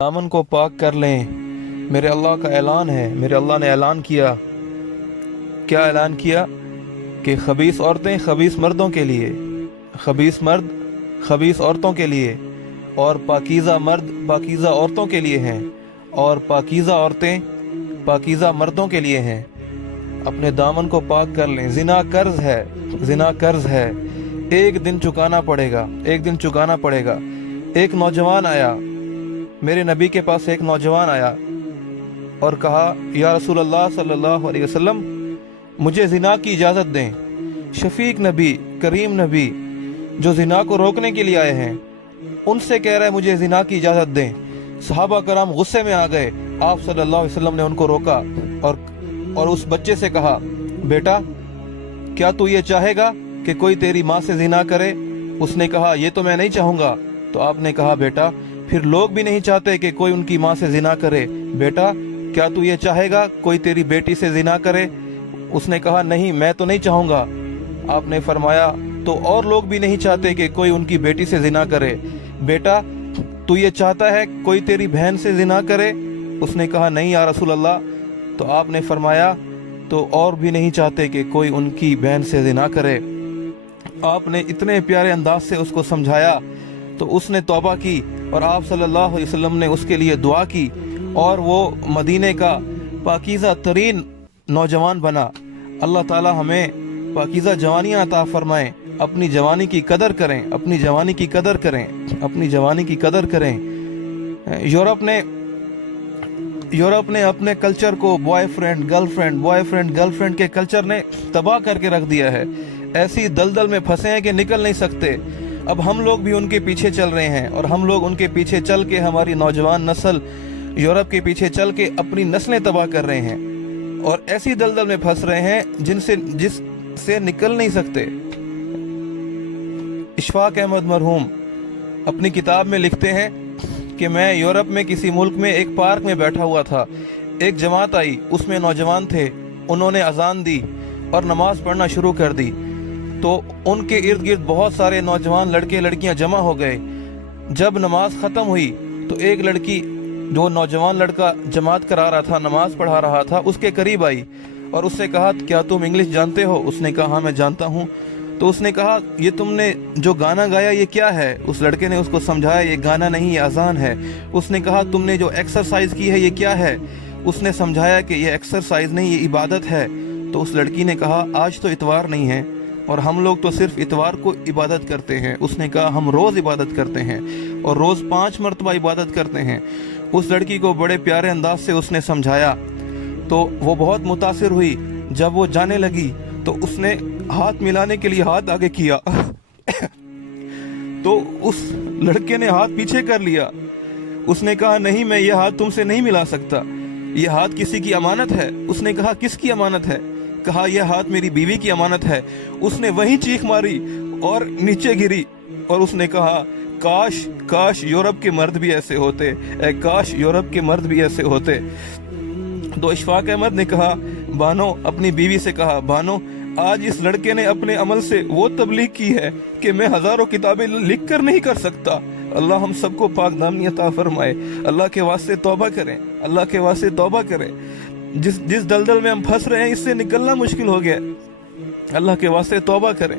दामन को पाक कर लें। मेरे अल्लाह का ऐलान है, मेरे अल्लाह ने ऐलान किया। क्या ऐलान किया? कि खबीस औरतें खबीस मर्दों के लिए, खबीस मर्द खबीस औरतों के लिए, और पाकीज़ा मर्द पाकीज़ा औरतों के लिए हैं, और पाकीज़ा औरतें पाकीज़ा मर्दों के लिए हैं। अपने दामन को पाक कर लें। जिना कर्ज है, जिना कर्ज है, एक दिन चुकाना पड़ेगा, एक दिन चुकाना पड़ेगा। एक नौजवान आया, मेरे नबी के पास एक नौजवान आया और कहा, या रसूल अल्लाह सल्लल्लाहु अलैहि वसल्लम, मुझे जिना की इजाज़त दें। शफीक नबी, करीम नबी, जो जिना को रोकने के लिए आए हैं, उनसे कह रहा है मुझे जिना की इजाज़त दें। सहाबा कराम गुस्से में आ गए। आप सल्लल्लाहु अलैहि वसल्लम ने उनको रोका और उस बच्चे से कहा, बेटा, क्या तू ये चाहेगा कि कोई तेरी माँ से जिना करे? उसने कहा, ये तो मैं नहीं चाहूँगा। तो आपने कहा, बेटा, फिर लोग भी नहीं चाहते कि कोई उनकी माँ से जिना करे। बेटा, क्या तू ये चाहेगा कोई तेरी बेटी से जिना करे? उसने कहा, नहीं, मैं तो नहीं चाहूँगा। आपने फरमाया, तो और लोग भी नहीं चाहते कि कोई उनकी बेटी से जिना करे। बेटा, तू ये चाहता है कोई तेरी बहन से जिना करे? उसने कहा, नहीं या रसूल अल्लाह। तो आपने फरमाया, तो और भी नहीं चाहते कि कोई उनकी बहन से जिना करे। आपने इतने प्यारे अंदाज से उसको समझाया तो उसने तौबा की और आप सल्लल्लाहु अलैहि वसल्लम ने उसके लिए दुआ की और वो मदीने का पाकीज़ा तरीन नौजवान बना। अल्लाह ताला हमें पाकीज़ा जवानियाँ अता फरमाएं। अपनी जवानी की कदर करें, अपनी जवानी की कदर करें, अपनी जवानी की कदर करें। यूरोप ने अपने कल्चर को बॉयफ्रेंड गर्लफ्रेंड के कल्चर ने तबाह करके रख दिया है। ऐसी दलदल में फंसे हैं कि निकल नहीं सकते। अब हम लोग भी उनके पीछे चल रहे हैं और हम लोग उनके पीछे चल के हमारी नौजवान नस्ल यूरोप के पीछे चल के अपनी नस्लें तबाह कर रहे हैं और ऐसी दलदल में फंस रहे हैं जिससे निकल नहीं सकते। इशफाक अहमद मरहूम अपनी किताब में लिखते हैं कि मैं यूरोप में किसी मुल्क में एक पार्क में बैठा हुआ था। एक जमात आई, उसमें नौजवान थे। उन्होंने अजान दी और नमाज पढ़ना शुरू कर दी तो उनके इर्द गिर्द बहुत सारे नौजवान लड़के लड़कियां जमा हो गए। जब नमाज ख़त्म हुई तो एक लड़की, जो नौजवान लड़का जमात करा रहा था, नमाज पढ़ा रहा था, उसके करीब आई और उससे कहा, क्या तुम इंग्लिश जानते हो? उसने कहा, हाँ मैं जानता हूँ। तो उसने कहा, ये तुमने जो गाना गाया ये क्या है? उस लड़के ने उसको समझाया, ये गाना नहीं, ये अजान है। उसने कहा, तुमने जो एक्सरसाइज की है ये क्या है? उसने समझाया कि ये एक्सरसाइज नहीं, ये इबादत है। तो उस लड़की ने कहा, आज तो इतवार नहीं है और हम लोग तो सिर्फ इतवार को इबादत करते हैं। उसने कहा, हम रोज़ इबादत करते हैं और रोज़ 5 मरतबा इबादत करते हैं। उस लड़की को बड़े प्यारे अंदाज से उसने समझाया तो वो बहुत मुतासिर हुई। जब वो जाने लगी तो उसने हाथ मिलाने के लिए हाथ आगे किया तो उस लड़के ने हाथ पीछे कर लिया। उसने कहा, नहीं, मैं ये हाथ तुमसे नहीं मिला सकता, ये हाथ किसी की अमानत है। उसने कहा, किसकी अमानत है? कहा, यह हाथ मेरी बीवी की अमानत है। उसने वहीं चीख मारी और नीचे गिरी और उसने कहा, काश काश यूरोप के मर्द भी ऐसे होते, काश यूरोप के मर्द भी ऐसे होते। तो इशफाक अहमद ने कहा, बानो, अपनी बीवी से कहा, बानो, आज इस लड़के ने अपने अमल से वो तबलीग की है कि मैं हजारों किताबें लिख कर नहीं कर सकता। अल्लाह हम सबको पाक दामनी अता फरमाए। अल्लाह के वास्ते तौबा करें, अल्लाह के वास्ते तौबा करें। जिस दलदल में हम फंस रहे हैं इससे निकलना मुश्किल हो गया। अल्लाह के वास्ते तौबा करें।